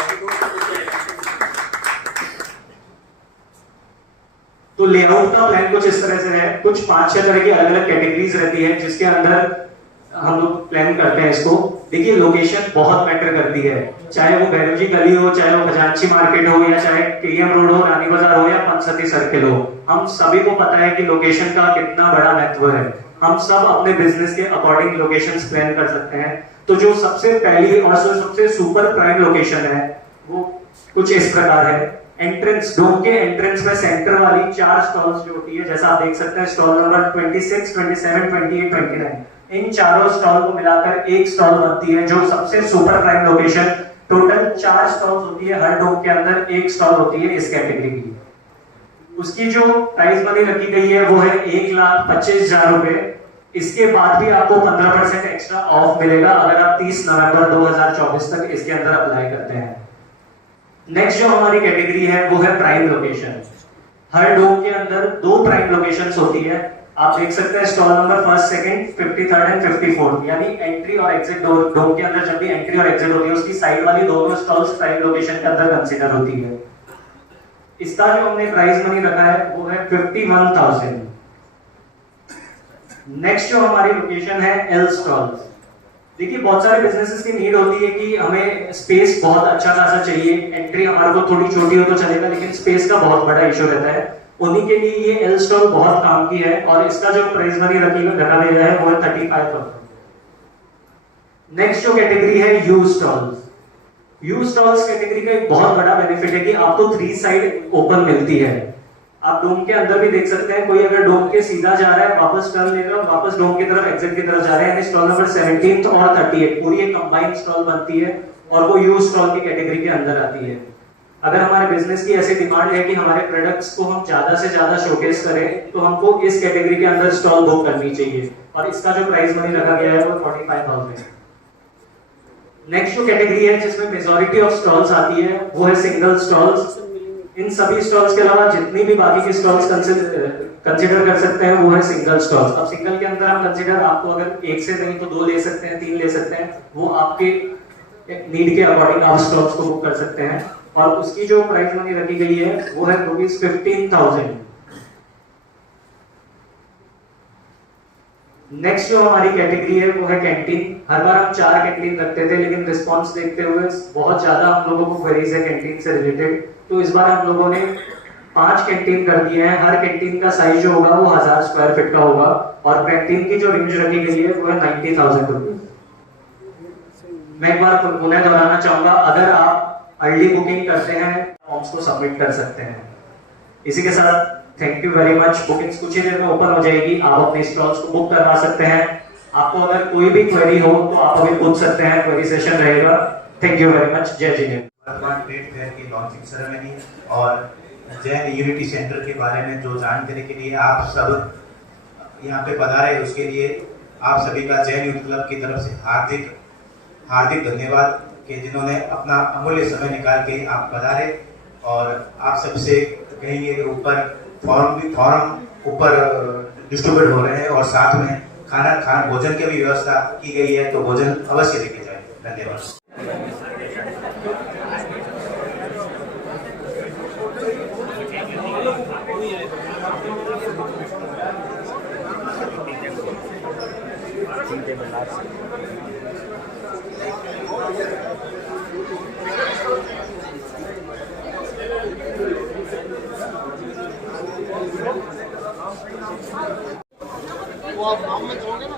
तो लेआउट का प्लान कुछ इस तरह से है। कुछ 5-6 तरह की अलग अलग कैटेगरीज रहती है जिसके अंदर हम लोग प्लान करते हैं इसको। देखिए लोकेशन बहुत मैटर करती है, चाहे वो बैरोजी गली हो, चाहे वो खजांची मार्केट हो, या चाहे केएम रोड हो, रानी बाजार हो या पंचसती सर्किल हो। हम सभी को पता है कि लोकेशन का कितना बड़ा महत्व है। हम सब अपने बिजनेस के अकॉर्डिंग लोकेशंस प्लान कर सकते हैं। तो जो सबसे पहली और सबसे सुपर प्राइम लोकेशन है वो कुछ इस प्रकार है। एंट्रेंस, डोम के एंट्रेंस में सेंटर वाली 4 स्टॉल्स जो होती है, जैसा आप देख सकते हैं स्टॉल नंबर 26, 27, 28, 29, इन चारों स्टॉल को मिलाकर एक स्टॉल बनती है जो सबसे super prime location. Total 4 stalls होती है, हर डोम के अंदर एक स्टॉल होती है इस कैटेगरी की। उसकी जो प्राइस मनी रखी गई है वो है 1,25,000 रुपए। इसके बाद भी आपको 15% एक्स्ट्रा ऑफ मिलेगा अगर आप 30 नवंबर 2024 तक इसके अंदर अप्लाई करते हैं। नेक्स्ट जो हमारी कैटेगरी है वो है प्राइम लोकेशन। हर डोम के अंदर 2 प्राइम लोकेशंस होती है। आप देख सकते हैं stall number 1st, 2nd, 53rd and 54th, यानी एंट्री और एग्जिट डोम के अंदर जब भी एंट्री और एग्जिट होती है उसकी साइड वाली दोनों स्टॉल्स प्राइम लोकेशन के अंदर कंसीडर होती है। इसका जो हमने प्राइस मनी रखा है वो है 51,000। नेक्स्ट जो हमारी लोकेशन है एल स्टॉल्स। देखिए बहुत सारे बिजनेसेस की नीड होती है कि हमें स्पेस बहुत अच्छा खासा चाहिए। एंट्री हमारे को थोड़ी छोटी हो तो चलेगा, लेकिन स्पेस का बहुत बड़ा इशू रहता है। उन्हीं के लिए ये एल स्टॉल बहुत काम की है और इसका जो प्राइस मनी रखा गया है वो है 35,000। नेक्स्ट जो कैटेगरी है you stalls. You stalls category का एक बहुत बड़ा बेनिफिट है कि आपको 3 साइड ओपन मिलती है। आप डोम के अंदर भी देख सकते हैं, कोई अगर डोम के सीधा जा रहा है वापस टर्न लेकर वापस डोम की तरफ एग्जिट की तरफ जा रहे हैं, यानी स्टॉल नंबर 17 और 38 पूरी एक कंबाइंड स्टॉल बनती है और वो यू स्टॉल की कैटेगरी के अंदर आती है। अगर हमारे बिजनेस की ऐसी डिमांड है कि हमारे प्रोडक्ट्स को हम ज्यादा से ज्यादा शोकेस करें तो हमको इस कैटेगरी के अंदर स्टॉल बुक करनी चाहिए और इसका जो प्राइस मनी रखा गया है वो 45,000। नेक्स्ट जो कैटेगरी है जिसमें मेजॉरिटी ऑफ स्टॉल्स आती है वो है सिंगल स्टॉल्स। इन सभी स्टॉल्स के अलावा जितनी भी बाकी की स्टॉल्स कंसीडर कर सकते हैं वो है सिंगल स्टॉल्स। अब सिंगल के अंदर हम कंसीडर आपको अगर 1 से नहीं तो 2 ले सकते हैं, 3 ले सकते हैं, वो आपके नीड के अकॉर्डिंग आप स्टॉल्स को बुक कर सकते हैं। और उसकी जो प्राइस मनी रखी गई है वो है ₹15,000। नेक्स्ट जो हमारी कैटेगरी है वो है कैंटीन। हर बार हम 4 कैंटीन रखते थे, लेकिन रिस्पांस देखते हुए बहुत ज्यादा हम लोगों को क्वेरीज है कैंटीन से रिलेटेड, तो इस बार हम लोगों ने 5 कैंटीन कर दिए हैं। हर कैंटीन का साइज जो होगा वो 1000 स्क्वायर फीट का होगा और कैंटीन की जो रेंज रखी गई है वो है 90,000 रुपीज। मैं एक बार पुनः दोहराना चाहूंगा, अगर आप अर्ली बुकिंग करते हैं फॉर्म्स को सबमिट कर सकते हैं। इसी के साथ thank you very much. Bookings कुछ ही देर में ओपन हो जाएगी, आप अपने स्टॉल्स को बुक करवा सकते हैं। आपको अगर कोई भी क्वेरी हो तो आप अभी पूछ सकते हैं, क्वेरी सेशन रहेगा। Thank you very much. जय जिनेंद्र। वर्तमान ट्रेड फेयर की लॉन्चिंग सेरेमनी और जैन यूनिटी सेंटर के बारे में जो जानकारी के लिए आप सब यहाँ पे पधारे, उसके लिए आप सभी का जैन यूथ क्लब की तरफ से हार्दिक धन्यवाद कि जिन्होंने अपना अमूल्य समय निकाल के आप पधारे। और आप सबसे कहेंगे कि ऊपर फॉर्म ऊपर डिस्ट्रीब्यूट हो रहे हैं और साथ में भोजन की भी व्यवस्था की गई है, तो भोजन अवश्य लेके जाए। धन्यवाद। वो आप नाम में दोगे ना।